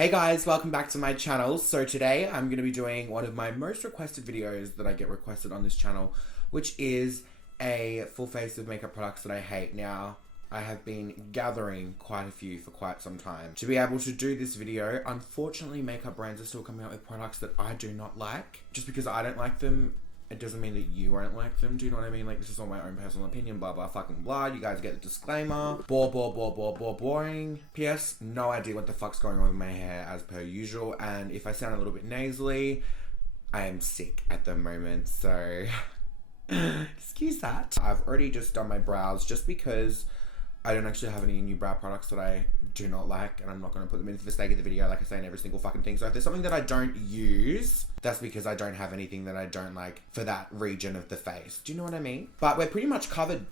Hey guys, welcome back to my channel. So today I'm going to be doing one of my most requested videos that I get requested on this channel, which is a full face of makeup products that I hate. Now, I have been gathering quite a few for quite some time to be able to do this video. Unfortunately, makeup brands are still coming out with products that I do not like. Just because I don't like them, it doesn't mean that you won't like them. Do you know what I mean? Like, this is all my own personal opinion, blah, blah, fucking blah. You guys get the disclaimer. Boring. P.S. No idea what the fuck's going on with my hair as per usual. And if I sound a little bit nasally, I am sick at the moment, so excuse that. I've already just done my brows just because I don't actually have any new brow products that I do not like, and I'm not going to put them in for the sake of the video like I say in every single fucking thing. So if there's something that I don't use, that's because I don't have anything that I don't like for that region of the face. Do you know what I mean? But we're pretty much covered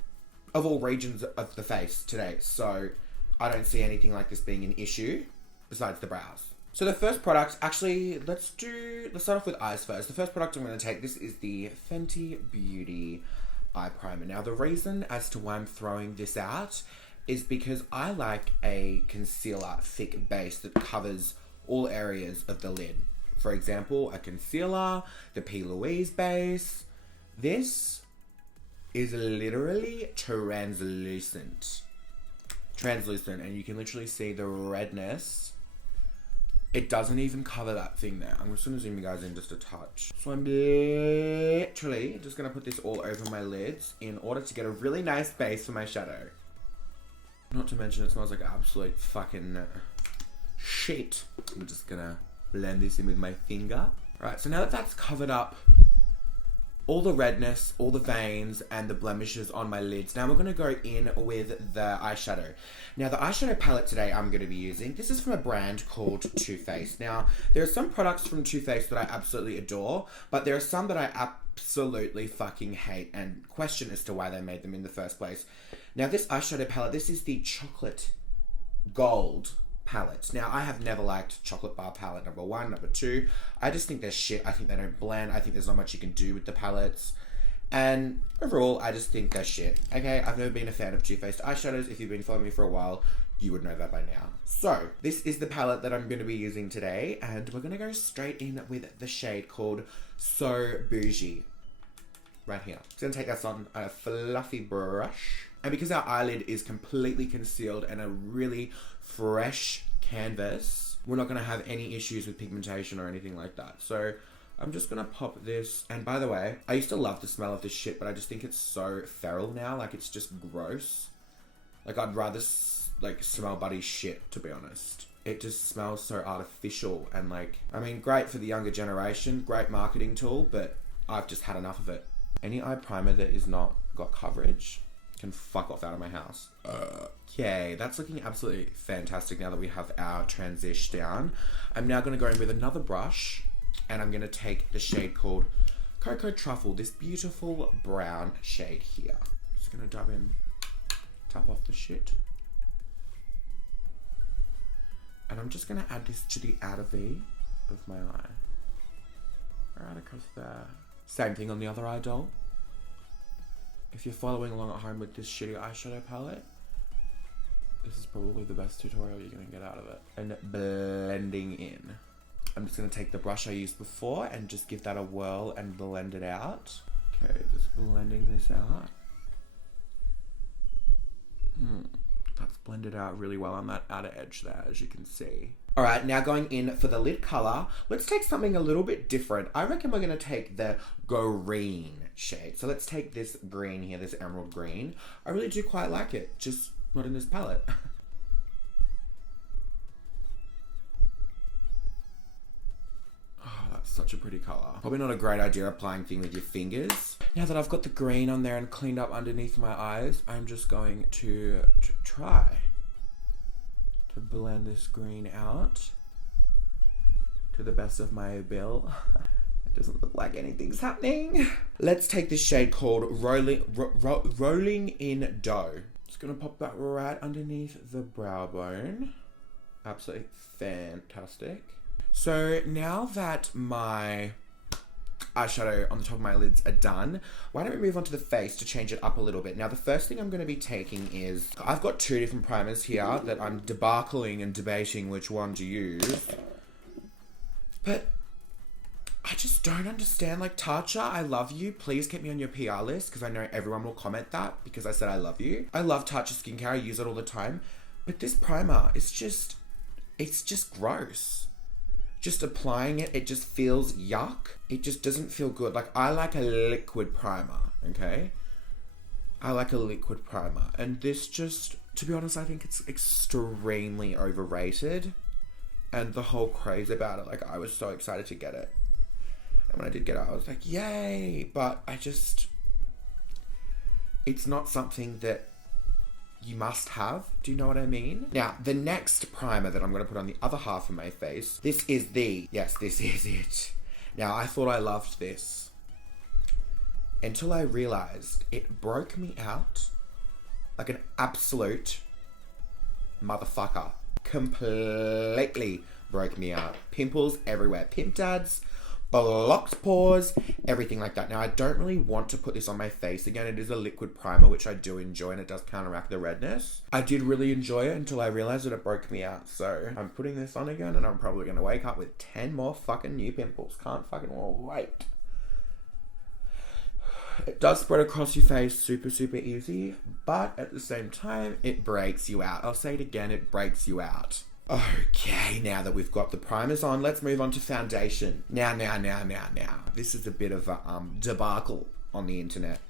of all regions of the face today, so I don't see anything like this being an issue besides the brows. So the first product, actually, let's start off with eyes first. The first product I'm going to take, this is the Fenty Beauty Eye Primer. Now, the reason as to why I'm throwing this out is because I like a concealer thick base that covers all areas of the lid. For example, a concealer, the P. Louise base. This is literally translucent, and you can literally see the redness. It doesn't even cover that thing there. I'm just gonna zoom you guys in just a touch. So I'm literally just gonna put this all over my lids in order to get a really nice base for my shadow. Not to mention it smells like absolute fucking shit. I'm just gonna blend this in with my finger. Right, so now that that's covered up all the redness, all the veins, and the blemishes on my lids, now we're going to go in with the eyeshadow. Now, the eyeshadow palette today I'm going to be using, this is from a brand called Too Faced. Now, there are some products from Too Faced that I absolutely adore, but there are some that I absolutely fucking hate and question as to why they made them in the first place. Now, this eyeshadow palette, this is the Chocolate Gold palette. Now, I have never liked chocolate bar palette number 1, number 2. I just think they're shit. I think they don't blend. I think there's not much you can do with the palettes. And overall, I just think they're shit. Okay, I've never been a fan of Too Faced eyeshadows. If you've been following me for a while, you would know that by now. So, this is the palette that I'm going to be using today, and we're going to go straight in with the shade called So Bougie. Right here. Just going to take this on a fluffy brush. And because our eyelid is completely concealed and a really fresh canvas, we're not going to have any issues with pigmentation or anything like that. So I'm just going to pop this. And by the way, I used to love the smell of this shit, but I just think it's so feral now. Like, it's just gross. Like, I'd rather smell Buddy's shit, to be honest. It just smells so artificial and like, I mean, great for the younger generation, great marketing tool, but I've just had enough of it. Any eye primer that is not got coverage can fuck off out of my house. Okay, that's looking absolutely fantastic now that we have our transition down. I'm now going to go in with another brush, and I'm going to take the shade called Cocoa Truffle, this beautiful brown shade here. Just going to dab in, tap off the shit. And I'm just going to add this to the outer V of my eye. Right across there. Same thing on the other eye, doll. If you're following along at home with this shitty eyeshadow palette, this is probably the best tutorial you're going to get out of it. And blending in. I'm just going to take the brush I used before and just give that a whirl and blend it out. Okay, just blending this out. That's blended out really well on that outer edge there, as you can see. Alright, now going in for the lid color, let's take something a little bit different. I reckon we're going to take the green shade. So let's take this green here, this emerald green. I really do quite like it, just not in this palette. Oh, that's such a pretty color. Probably not a great idea applying things with your fingers. Now that I've got the green on there and cleaned up underneath my eyes, I'm just going to try to blend this green out to the best of my ability. It doesn't look like anything's happening. Let's take this shade called Rolling in Dough. Just gonna pop that right underneath the brow bone. Absolutely fantastic. So now that my eyeshadow on the top of my lids are done. Why don't we move on to the face to change it up a little bit? Now, the first thing I'm going to be taking is, I've got 2 different primers here that I'm debacling and debating which one to use. But I just don't understand. Like, Tatcha, I love you. Please get me on your PR list, because I know everyone will comment that because I said I love you. I love Tatcha skincare. I use it all the time. But this primer is just, it's just gross. Just applying it, it just feels yuck. It just doesn't feel good. Like, I like a liquid primer, okay? I like a liquid primer. And this just, to be honest, I think it's extremely overrated. And the whole craze about it, like, I was so excited to get it. And when I did get it, I was like, yay! But I just, it's not something that you must have. Do you know what I mean? Now, the next primer that I'm going to put on the other half of my face, this is yes, this is it. Now, I thought I loved this until I realized it broke me out like an absolute motherfucker. Completely broke me out. Pimples everywhere. Pimp dads, blocked pores, everything like that. Now, I don't really want to put this on my face again. It is a liquid primer, which I do enjoy, and it does counteract the redness. I did really enjoy it until I realized that it broke me out. So I'm putting this on again, and I'm probably going to wake up with 10 more fucking new pimples. Can't fucking wait. It does spread across your face super, super easy, but at the same time, it breaks you out. I'll say it again, it breaks you out. Okay, now that we've got the primers on, let's move on to foundation. Now. This is a bit of a debacle on the internet.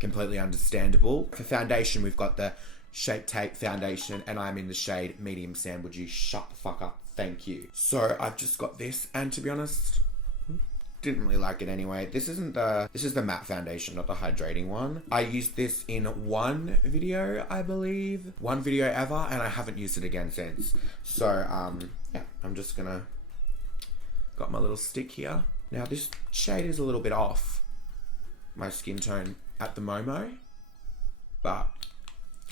Completely understandable. For foundation, we've got the Shape Tape foundation, and I'm in the shade Medium Sand. Would you shut the fuck up? Thank you. So I've just got this, and to be honest, didn't really like it anyway. This is the matte foundation, not the hydrating one. I used this in one video, I believe. One video ever, and I haven't used it again since. So, yeah, I'm just gonna, got my little stick here. Now, this shade is a little bit off my skin tone at the Momo, but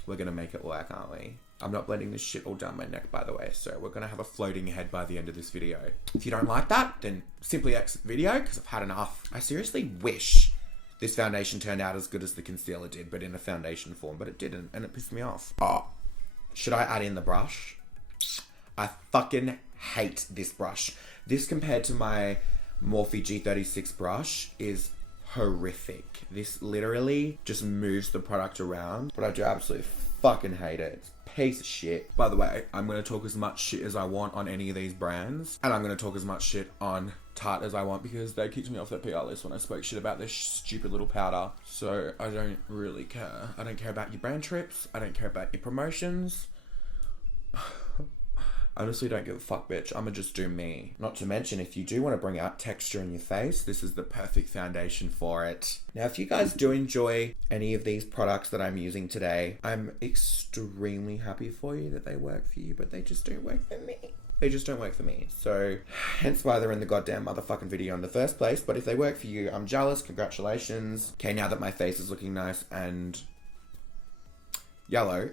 we're gonna make it work, aren't we? I'm not blending this shit all down my neck, by the way, so we're gonna have a floating head by the end of this video. If you don't like that, then simply exit the video, because I've had enough. I seriously wish this foundation turned out as good as the concealer did, but in a foundation form, but it didn't, and it pissed me off. Oh, should I add in the brush? I fucking hate this brush. This compared to my Morphe G36 brush is horrific. This literally just moves the product around, but I do absolutely fucking hate it. It's a piece of shit. By the way, I'm going to talk as much shit as I want on any of these brands, and I'm going to talk as much shit on Tarte as I want, because they kicked me off their PR list when I spoke shit about this stupid little powder. So I don't really care. I don't care about your brand trips. I don't care about your promotions. I honestly don't give a fuck, bitch. I'ma just do me. Not to mention, if you do want to bring out texture in your face, this is the perfect foundation for it. Now, if you guys do enjoy any of these products that I'm using today, I'm extremely happy for you that they work for you, but they just don't work for me. They just don't work for me. So, hence why they're in the goddamn motherfucking video in the first place. But if they work for you, I'm jealous. Congratulations. Okay, now that my face is looking nice and yellow,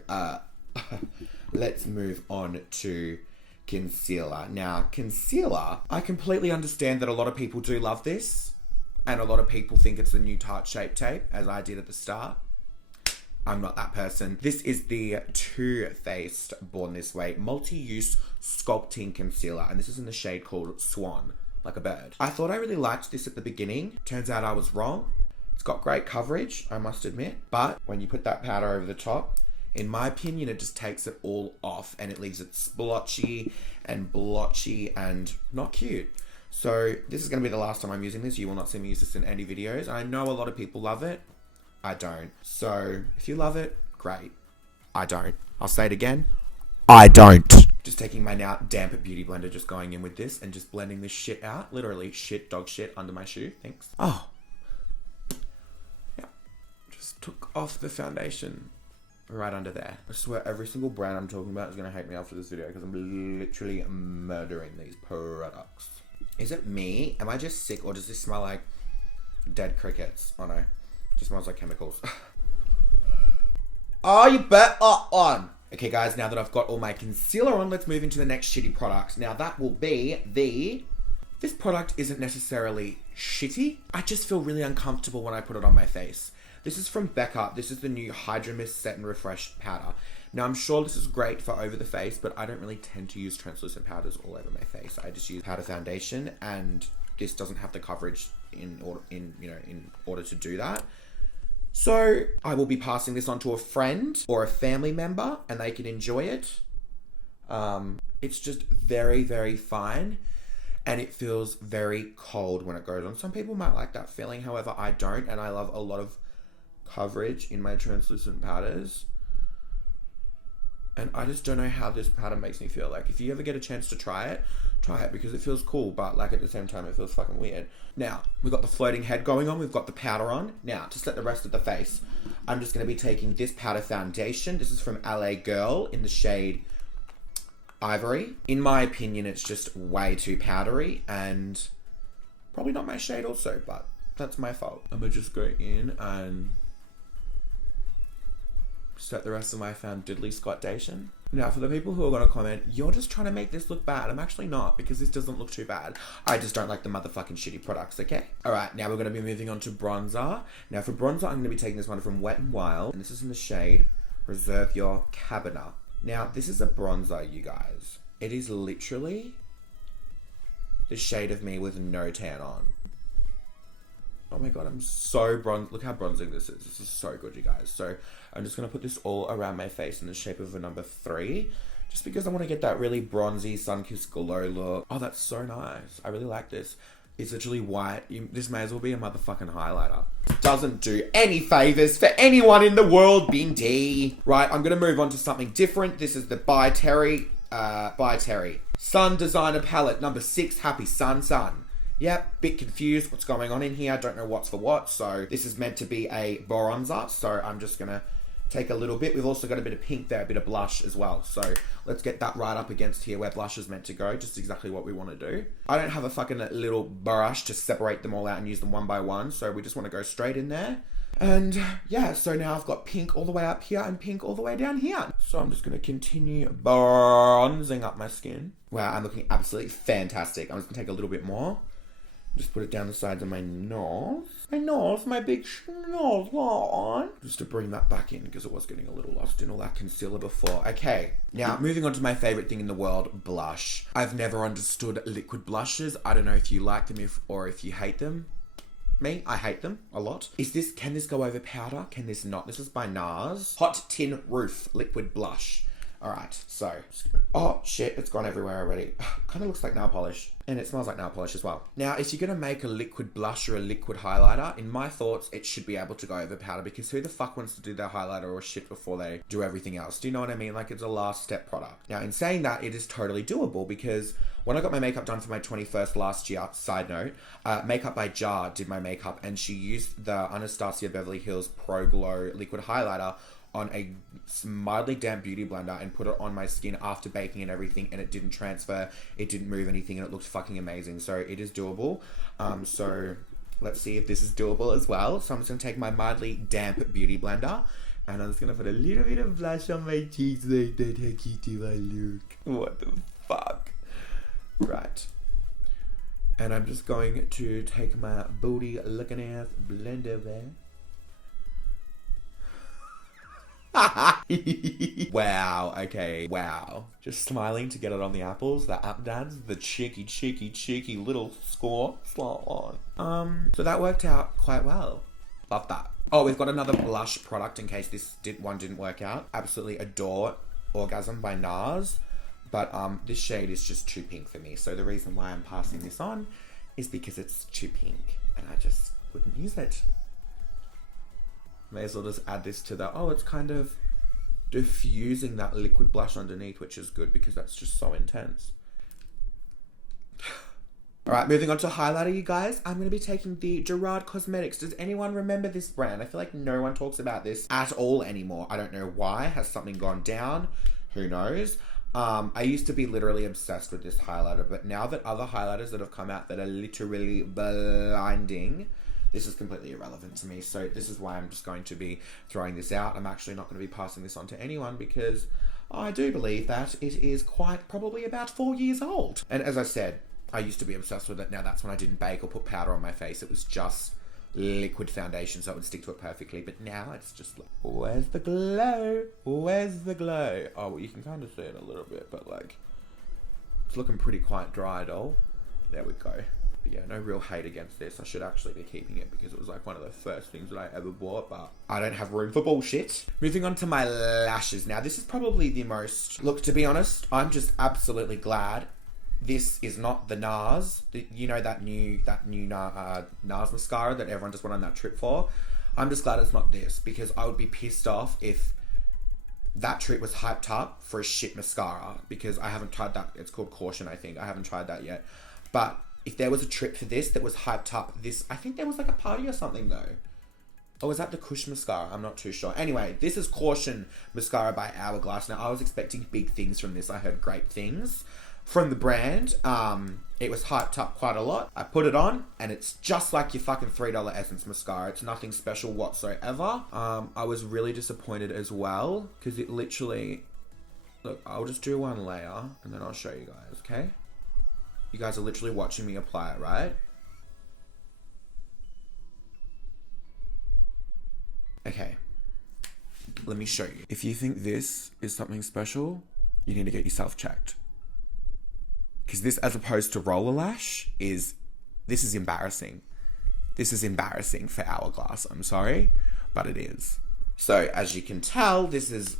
let's move on to concealer. Now, concealer, I completely understand that a lot of people do love this, and a lot of people think it's the new Tarte Shape Tape, as I did at the start. I'm not that person. This is the Too Faced Born This Way Multi-Use Sculpting Concealer, and this is in the shade called Swan, like a bird. I thought I really liked this at the beginning. Turns out I was wrong. It's got great coverage, I must admit, but when you put that powder over the top, in my opinion, it just takes it all off, and it leaves it splotchy and blotchy and not cute. So this is going to be the last time I'm using this. You will not see me use this in any videos. I know a lot of people love it. I don't. So if you love it, great. I don't. I'll say it again. I don't. Just taking my now damp beauty blender, just going in with this and just blending this shit out. Literally shit, dog shit under my shoe. Thanks. Oh. Yeah. Just took off the foundation right under there. I swear every single brand I'm talking about is going to hate me after this video, because I'm literally murdering these products. Is it me? Am I just sick, or does this smell like dead crickets? Oh no. It just smells like chemicals. Oh, you bet on. Okay guys, now that I've got all my concealer on, let's move into the next shitty product. Now that will be the This product isn't necessarily shitty. I just feel really uncomfortable when I put it on my face. This is from Becca. This is the new Hydra Mist Set and Refresh powder. Now, I'm sure this is great for over the face, but I don't really tend to use translucent powders all over my face. I just use powder foundation, and this doesn't have the coverage in order to do that. So I will be passing this on to a friend or a family member, and they can enjoy it. It's just very, very fine, and it feels very cold when it goes on. Some people might like that feeling, however, I don't, and I love a lot of coverage in my translucent powders. And I just don't know how this powder makes me feel. Like, if you ever get a chance to try it because it feels cool, but like at the same time it feels fucking weird. Now, we've got the floating head going on, we've got the powder on. Now, to set the rest of the face, I'm just going to be taking this powder foundation. This is from LA Girl in the shade Ivory. In my opinion, it's just way too powdery and probably not my shade also, but that's my fault. I'm going to just go in and set the rest of my diddly Scottation. Now, for the people who are going to comment, you're just trying to make this look bad. I'm actually not, because this doesn't look too bad. I just don't like the motherfucking shitty products, okay? Alright, now we're going to be moving on to bronzer. Now, for bronzer, I'm going to be taking this one from Wet n Wild, and this is in the shade Reserve Your Cabinet. Now, this is a bronzer, you guys. It is literally the shade of me with no tan on. Oh my god, I'm so bronze. Look how bronzing this is. This is so good, you guys. So I'm just going to put this all around my face in the shape of a number 3. Just because I want to get that really bronzy, sun-kissed glow look. Oh, that's so nice. I really like this. It's literally white. This may as well be a motherfucking highlighter. Doesn't do any favors for anyone in the world, Bindi. Right, I'm going to move on to something different. This is the By Terry Sun Designer Palette, number 6, Happy Sun. Yep, bit confused what's going on in here. Don't know what's for what. So this is meant to be a bronzer. So I'm just going to take a little bit. We've also got a bit of pink there, a bit of blush as well. So let's get that right up against here where blush is meant to go. Just exactly what we want to do. I don't have a fucking little brush to separate them all out and use them one by one. So we just want to go straight in there. And yeah, so now I've got pink all the way up here and pink all the way down here. So I'm just going to continue bronzing up my skin. Wow, I'm looking absolutely fantastic. I'm just going to take a little bit more. Just put it down the sides of my nose. My big nose line. Just to bring that back in because it was getting a little lost in all that concealer before. Okay, now moving on to my favorite thing in the world, blush. I've never understood liquid blushes. I don't know if you like them or if you hate them. Me, I hate them a lot. Can this go over powder? Can this not? This is by Nars. Hot Tin Roof Liquid Blush. Alright, so, oh shit, it's gone everywhere already. Kind of looks like nail polish, and it smells like nail polish as well. Now, if you're going to make a liquid blush or a liquid highlighter, in my thoughts, it should be able to go over powder, because who the fuck wants to do their highlighter or shit before they do everything else? Do you know what I mean? Like, it's a last step product. Now, in saying that, it is totally doable, because when I got my makeup done for my 21st last year, side note, Makeup by Jar did my makeup, and she used the Anastasia Beverly Hills Pro Glow liquid highlighter on a mildly damp beauty blender and put it on my skin after baking and everything, and it didn't transfer, it didn't move anything, and it looked fucking amazing. So it is doable. So let's see if this is doable as well. So I'm just gonna take my mildly damp beauty blender, and I'm just gonna put a little bit of blush on my cheeks like that. How cute do I look? What the fuck? Right. And I'm just going to take my booty looking ass blender there. Wow, okay, wow. Just smiling to get it on the apples, the up dance, the cheeky little score slot on. So that worked out quite well. Love that. Oh, we've got another blush product in case this one didn't work out. Absolutely adore Orgasm by Nars. But this shade is just too pink for me. So the reason why I'm passing this on is because it's too pink, and I just wouldn't use it. May as well just add this to the, it's kind of diffusing that liquid blush underneath, which is good because that's just so intense. Alright, moving on to highlighter, you guys. I'm going to be taking the Gerard Cosmetics. Does anyone remember this brand? I feel like no one talks about this at all anymore. I don't know why. Has something gone down? Who knows? I used to be literally obsessed with this highlighter, but now that other highlighters that have come out that are literally blinding, this is completely irrelevant to me. So this is why I'm just going to be throwing this out. I'm actually not going to be passing this on to anyone because I do believe that it is quite probably about 4 years old. And as I said, I used to be obsessed with it. Now that's when I didn't bake or put powder on my face. It was just liquid foundation, so it would stick to it perfectly. But now it's just like, where's the glow? Where's the glow? Oh, well, you can kind of see it a little bit, but like, it's looking pretty quite dry, doll. There we go. But yeah, no real hate against this. I should actually be keeping it because it was like one of the first things that I ever bought, but I don't have room for bullshit. Moving on to my lashes. Now, this is probably the most... Look, to be honest, I'm just absolutely glad this is not the Nars. You know that new Nars mascara that everyone just went on that trip for? I'm just glad it's not this, because I would be pissed off if that trip was hyped up for a shit mascara, because I haven't tried that. It's called Caution, I think. I haven't tried that yet. But if there was a trip for this that was hyped up, I think there was like a party or something though. Or was that the Kush mascara? I'm not too sure. Anyway, this is Caution mascara by Hourglass. Now, I was expecting big things from this. I heard great things from the brand. It was hyped up quite a lot. I put it on and it's just like your fucking $3 Essence mascara. It's nothing special whatsoever. I was really disappointed as well because it literally... Look, I'll just do one layer and then I'll show you guys, okay? You guys are literally watching me apply it, right? Okay. Let me show you. If you think this is something special, you need to get yourself checked. Because this, as opposed to roller lash, this is embarrassing. This is embarrassing for Hourglass. I'm sorry, but it is. So, as you can tell, this is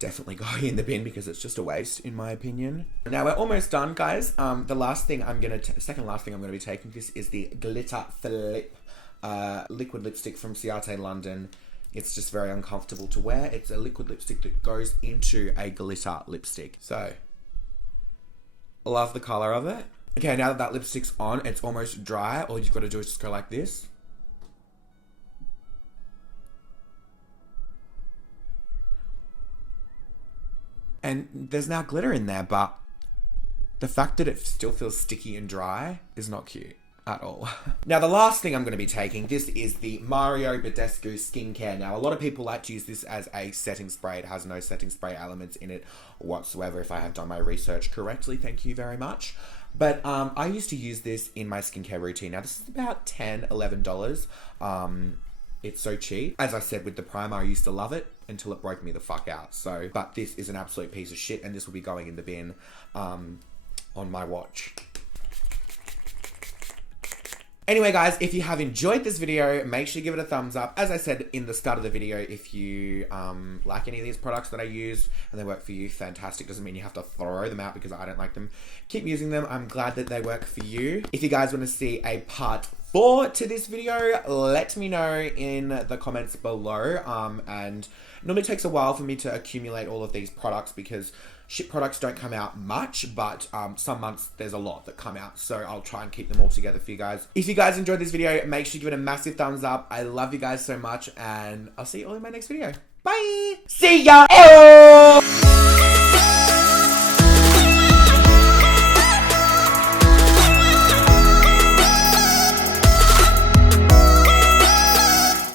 definitely going in the bin because it's just a waste, in my opinion. Now we're almost done, guys. The second last thing I'm gonna be taking this is the Glitter Flip liquid lipstick from Ciate London. It's just very uncomfortable to wear. It's a liquid lipstick that goes into a glitter lipstick. So, I love the color of it. Okay, now that that lipstick's on, it's almost dry. All you've got to do is just go like this. And there's now glitter in there, but the fact that it still feels sticky and dry is not cute at all. Now, the last thing I'm going to be taking, this is the Mario Badescu skincare. Now, a lot of people like to use this as a setting spray. It has no setting spray elements in it whatsoever, if I have done my research correctly. Thank you very much. But I used to use this in my skincare routine. Now, this is about $10, $11. It's so cheap. As I said with the primer, I used to love it until it broke me the fuck out. So, but this is an absolute piece of shit, and this will be going in the bin on my watch. Anyway, guys, if you have enjoyed this video, make sure you give it a thumbs up. As I said in the start of the video, if you like any of these products that I use and they work for you, fantastic. Doesn't mean you have to throw them out because I don't like them. Keep using them. I'm glad that they work for you. If you guys want to see a part 4 to this video, let me know in the comments below. And it normally takes a while for me to accumulate all of these products because shit products don't come out much, but some months there's a lot that come out, so I'll try and keep them all together for you guys. If you guys enjoyed this video, make sure you give it a massive thumbs up. I love you guys so much, and I'll see you all in my next video. Bye! See ya!